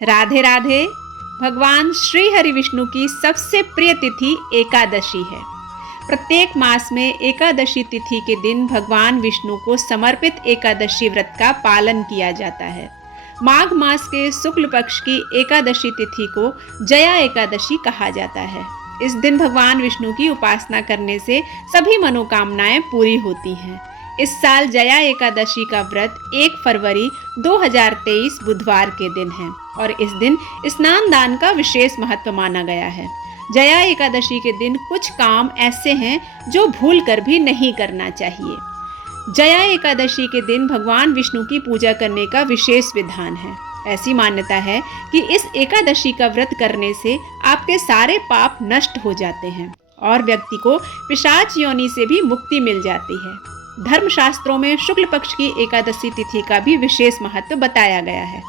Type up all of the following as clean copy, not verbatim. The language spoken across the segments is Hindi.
राधे राधे। भगवान श्री हरि विष्णु की सबसे प्रिय तिथि एकादशी है। प्रत्येक मास में एकादशी तिथि के दिन भगवान विष्णु को समर्पित एकादशी व्रत का पालन किया जाता है। माघ मास के शुक्ल पक्ष की एकादशी तिथि को जया एकादशी कहा जाता है। इस दिन भगवान विष्णु की उपासना करने से सभी मनोकामनाएं पूरी होती हैं। इस साल जया एकादशी का व्रत 1 फरवरी 2023 बुधवार के दिन है और इस दिन स्नान दान का विशेष महत्व माना गया है। जया एकादशी के दिन कुछ काम ऐसे हैं जो भूल कर भी नहीं करना चाहिए। जया एकादशी के दिन भगवान विष्णु की पूजा करने का विशेष विधान है। ऐसी मान्यता है कि इस एकादशी का व्रत करने से आपके सारे पाप नष्ट हो जाते हैं और व्यक्ति को पिशाच योनि से भी मुक्ति मिल जाती है। धर्मशास्त्रों में शुक्ल पक्ष की एकादशी तिथि का भी विशेष महत्व बताया गया है।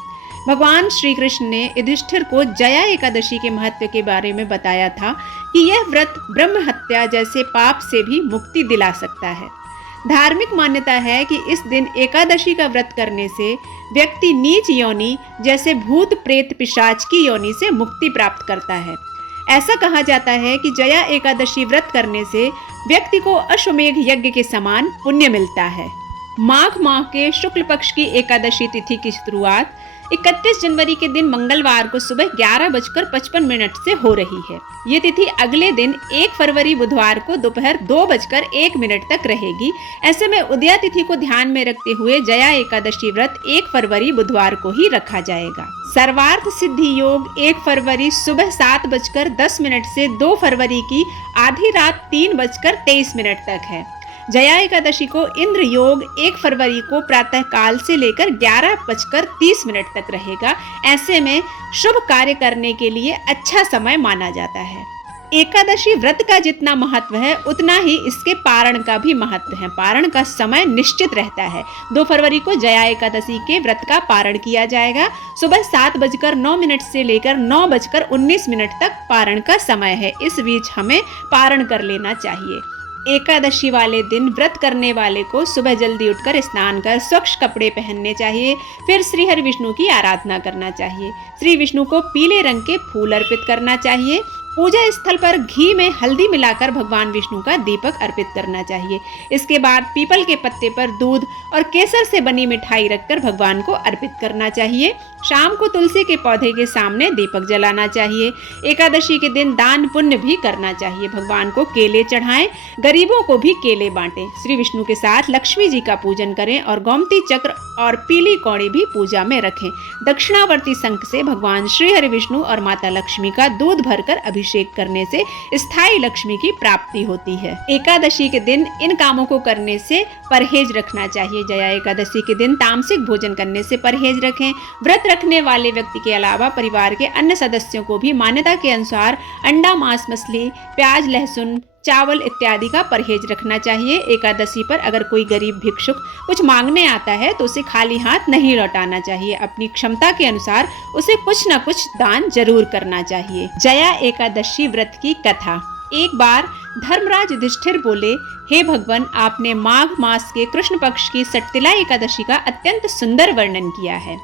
भगवान श्री कृष्ण ने युधिष्ठिर को जया एकादशी के महत्व के बारे में बताया था कि यह व्रत ब्रह्म हत्या जैसे पाप से भी मुक्ति दिला सकता है। धार्मिक मान्यता है कि इस दिन एकादशी का व्रत करने से व्यक्ति नीच योनि जैसे भूत प्रेत पिशाच की योनि से मुक्ति प्राप्त करता है। ऐसा कहा जाता है कि जया एकादशी व्रत करने से व्यक्ति को अश्वमेघ यज्ञ के समान पुण्य मिलता है। माघ माह के शुक्ल पक्ष की एकादशी तिथि की शुरुआत 31 जनवरी के दिन मंगलवार को सुबह 11:55 से हो रही है। ये तिथि अगले दिन 1 फरवरी बुधवार को दोपहर 2:01 तक रहेगी। ऐसे में उदया तिथि को ध्यान में रखते हुए जया एकादशी व्रत 1 फरवरी बुधवार को ही रखा जाएगा। सर्वार्थ सिद्धि योग 1 फरवरी सुबह 7:10 से 2 फरवरी की आधी रात 3:23 तक है। जया एकादशी को इंद्र योग 1 फरवरी को प्रातः काल से लेकर 11:30 तक रहेगा। ऐसे में शुभ कार्य करने के लिए अच्छा समय माना जाता है। एकादशी व्रत का जितना महत्व है उतना ही इसके पारण का भी महत्व है। पारण का समय निश्चित रहता है। 2 फरवरी को जया एकादशी के व्रत का पारण किया जाएगा। सुबह 7:09 से लेकर 9:19 तक पारण का समय है। इस बीच हमें पारण कर लेना चाहिए। एकादशी वाले दिन व्रत करने वाले को सुबह जल्दी उठकर स्नान कर स्वच्छ कपड़े पहनने चाहिए। फिर श्री हरि विष्णु की आराधना करना चाहिए। श्री विष्णु को पीले रंग के फूल अर्पित करना चाहिए। पूजा स्थल पर घी में हल्दी मिलाकर भगवान विष्णु का दीपक अर्पित करना चाहिए। इसके बाद पीपल के पत्ते पर दूध और केसर से बनी मिठाई रखकर भगवान को अर्पित करना चाहिए। शाम को तुलसी के पौधे के सामने दीपक जलाना चाहिए। एकादशी के दिन दान पुण्य भी करना चाहिए। भगवान को केले चढ़ाएं, गरीबों को भी केले बांटें। श्री विष्णु के साथ लक्ष्मी जी का पूजन करें और गोमती चक्र और पीली कौड़ी भी पूजा में रखें। दक्षिणावर्ती शंख से भगवान श्री हरि विष्णु और माता लक्ष्मी का दूध भरकर अभिषेक करने से स्थायी लक्ष्मी की प्राप्ति होती है। एकादशी के दिन इन कामों को करने से परहेज रखना चाहिए। जया एकादशी के दिन तामसिक भोजन करने से परहेज रखें। व्रत रखने वाले व्यक्ति के अलावा परिवार के अन्य सदस्यों को भी मान्यता के अनुसार अंडा, मांस, मछली, प्याज, लहसुन, चावल इत्यादि का परहेज रखना चाहिए। एकादशी पर अगर कोई गरीब भिक्षुक कुछ मांगने आता है तो उसे खाली हाथ नहीं लौटाना चाहिए। अपनी क्षमता के अनुसार उसे कुछ न कुछ दान जरूर करना चाहिए। जया एकादशी व्रत की कथा। एक बार धर्मराज युधिष्ठिर बोले, हे भगवान, आपने माघ मास के कृष्ण पक्ष की सटतिला एकादशी का अत्यंत सुंदर वर्णन किया है।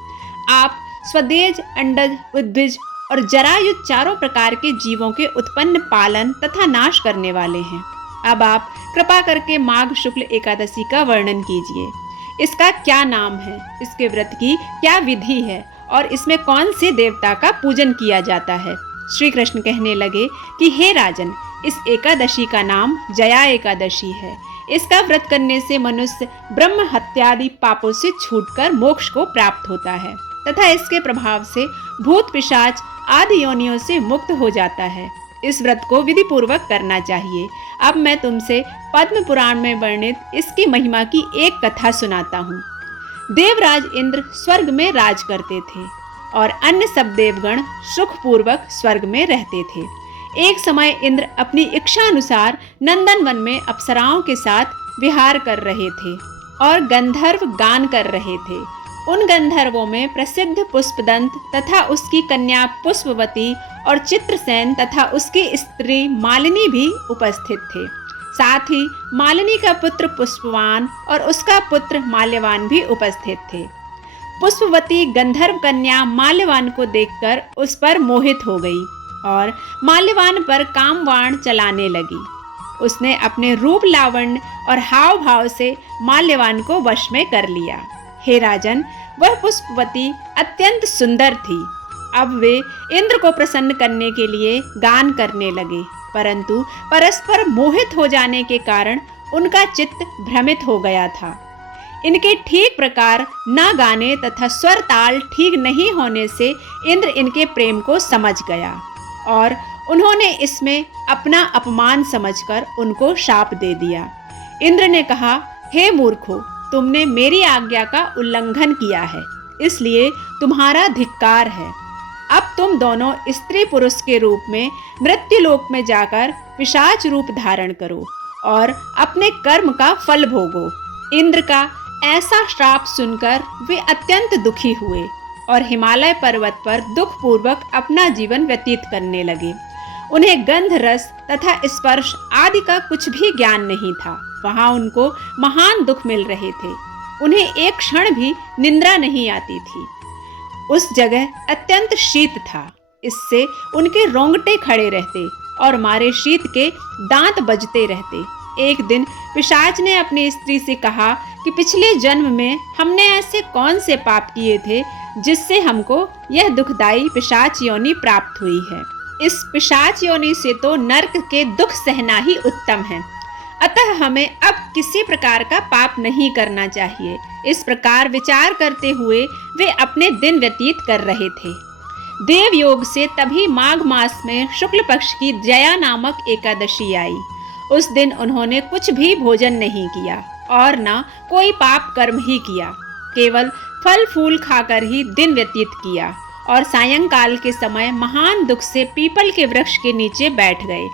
आप स्वदेज, अंडज, उद्भिज और जरायुज चारों प्रकार के जीवों के उत्पन्न, पालन तथा नाश करने वाले हैं। अब आप कृपा करके माघ शुक्ल एकादशी का वर्णन कीजिए। इसका क्या नाम है, इसके व्रत की क्या विधि है और इसमें कौन से देवता का पूजन किया जाता है। श्री कृष्ण कहने लगे कि हे राजन, इस एकादशी का नाम जया एकादशी है। इसका व्रत करने से मनुष्य ब्रह्म हत्यादि पापों से छूटकर मोक्ष को प्राप्त होता है तथा इसके प्रभाव से भूत पिशाच आदि योनियों से मुक्त हो जाता है। इस व्रत को विधि पूर्वक करना चाहिए। अब मैं तुमसे पद्म पुराण में वर्णित इसकी महिमा की एक कथा सुनाता हूँ। देवराज इंद्र स्वर्ग में राज करते थे और अन्य सब देवगण सुखपूर्वक स्वर्ग में रहते थे। एक समय इंद्र अपनी इच्छा अनुसार नंदन वन में अप्सराओं के साथ विहार कर रहे थे और गंधर्व गान कर रहे थे। उन गंधर्वों में प्रसिद्ध पुष्पदंत तथा उसकी कन्या पुष्पवती और चित्रसेन तथा उसकी स्त्री मालिनी भी उपस्थित थे। साथ ही मालिनी का पुत्र पुष्पवान और उसका पुत्र माल्यवान भी उपस्थित थे। पुष्पवती गंधर्व कन्या माल्यवान को देखकर उस पर मोहित हो गई और माल्यवान पर कामवाण चलाने लगी। उसने अपने रूप लावण्य और हाव भाव से माल्यवान को वश में कर लिया। हे राजन, वह पुष्पवती अत्यंत सुंदर थी। अब वे इंद्र को प्रसन्न करने के लिए गान करने लगे, परंतु परस्पर मोहित हो जाने के कारण उनका चित्त भ्रमित हो गया था। इनके ठीक प्रकार न गाने तथा स्वर ताल ठीक नहीं होने से इंद्र इनके प्रेम को समझ गया और उन्होंने इसमें अपना अपमान समझकर उनको शाप दे दिया। इंद्र ने कहा, हे मूर्खों, तुमने मेरी आज्ञा का उल्लंघन किया है, इसलिए तुम्हारा धिक्कार है। अब तुम दोनों स्त्री पुरुष के रूप में मृत्युलोक में जाकर पिशाच रूप धारण करो और अपने कर्म का फल भोगो। इंद्र का ऐसा श्राप सुनकर वे अत्यंत दुखी हुए और हिमालय पर्वत पर दुखपूर्वक अपना जीवन व्यतीत करने लगे। उन्हें गंध, रस तथा स्पर्श आदि का कुछ भी ज्ञान नहीं था। वहां उनको महान दुख मिल रहे थे। उन्हें एक क्षण भी निंद्रा नहीं आती थी। उस जगह अत्यंत शीत था, इससे उनके रोंगटे खड़े रहते और मारे शीत के दांत बजते रहते। एक दिन पिशाच ने अपनी स्त्री से कहा कि पिछले जन्म में हमने ऐसे कौन से पाप किए थे जिससे हमको यह दुखदायी पिशाच योनि प्राप्त हुई है। इस पिशाच योनि से तो नरक के दुख सहना ही उत्तम है, अतः हमें अब किसी प्रकार का पाप नहीं करना चाहिए। इस प्रकार विचार करते हुए वे अपने दिन व्यतीत कर रहे थे। देव योग से तभी माघ मास में शुक्ल पक्ष की जया नामक एकादशी आई। उस दिन उन्होंने कुछ भी भोजन नहीं किया और न कोई पाप कर्म ही किया, केवल फल फूल खाकर ही दिन व्यतीत किया और सायंकाल के समय महान दुख से पीपल के वृक्ष के नीचे बैठ गए।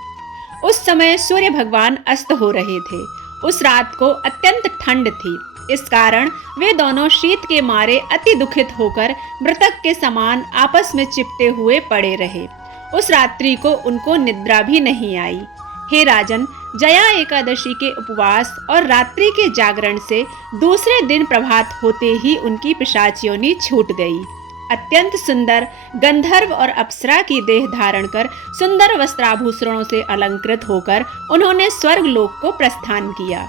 उस समय सूर्य भगवान अस्त हो रहे थे। उस रात को अत्यंत ठंड थी, इस कारण वे दोनों शीत के मारे अति दुखित होकर मृतक के समान आपस में चिपटे हुए पड़े रहे। उस रात्रि को उनको निद्रा भी नहीं आई। हे राजन, जया एकादशी के उपवास और रात्रि के जागरण से दूसरे दिन प्रभात होते ही उनकी पिशाच योनि छूट गई। अत्यंत सुंदर गंधर्व और अप्सरा की देह धारण कर सुंदर वस्त्राभूषणों से अलंकृत होकर उन्होंने स्वर्ग लोक को प्रस्थान किया।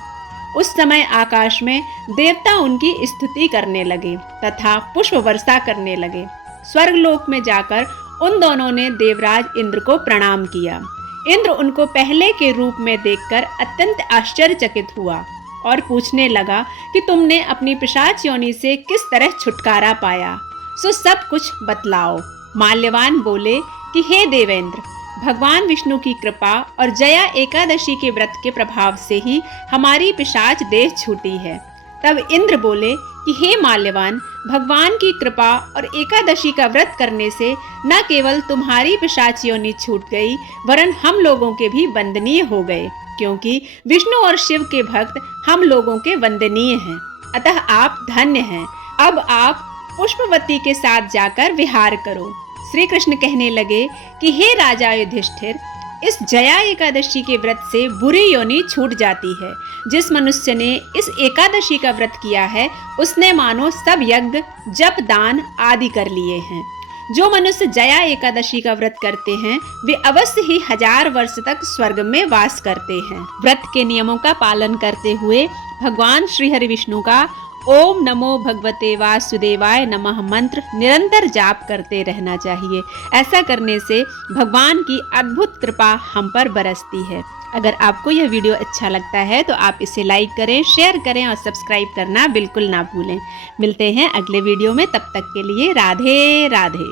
उस समय आकाश में देवता उनकी स्तुति करने लगे तथा पुष्प वर्षा करने लगे। स्वर्ग लोक में जाकर उन दोनों ने देवराज इंद्र को प्रणाम किया। इंद्र उनको पहले के रूप में देखकर अत्यंत आश्चर्यचकित हुआ और पूछने लगा कि तुमने अपनी पिशाच योनि से किस तरह छुटकारा पाया, सो सब कुछ बतलाओ। माल्यवान बोले कि हे देवेंद्र, भगवान विष्णु की कृपा और जया एकादशी के व्रत के प्रभाव से ही हमारी पिशाच देह छूटी है। तब इंद्र बोले कि हे माल्यवान, भगवान की कृपा और एकादशी का व्रत करने से न केवल तुम्हारी पिशाच योनि छूट गई, वरन हम लोगों के भी वंदनीय हो गए, क्योंकि विष्णु और शिव के भक्त हम लोगों के वंदनीय हैं। अतः आप धन्य हैं। अब आप पुष्पवती के साथ जाकर विहार करो। श्री कृष्ण कहने लगे कि हे राजा युधिष्ठिर, इस जया एकादशी के व्रत से बुरी योनि छूट जाती है। जिस मनुष्य ने इस एकादशी का व्रत किया है, उसने मानो सब यज्ञ, जप, दान आदि कर लिए हैं। जो मनुष्य जया एकादशी का व्रत करते हैं, वे अवश्य ही 1000 वर्ष तक स्वर्ग में वास करते हैं। व्रत के नियमों का पालन करते हुए भगवान श्री हरि विष्णु का ओम नमो भगवते वासुदेवाय नमः मंत्र निरंतर जाप करते रहना चाहिए। ऐसा करने से भगवान की अद्भुत कृपा हम पर बरसती है। अगर आपको यह वीडियो अच्छा लगता है तो आप इसे लाइक करें, शेयर करें और सब्सक्राइब करना बिल्कुल ना भूलें। मिलते हैं अगले वीडियो में, तब तक के लिए राधे राधे।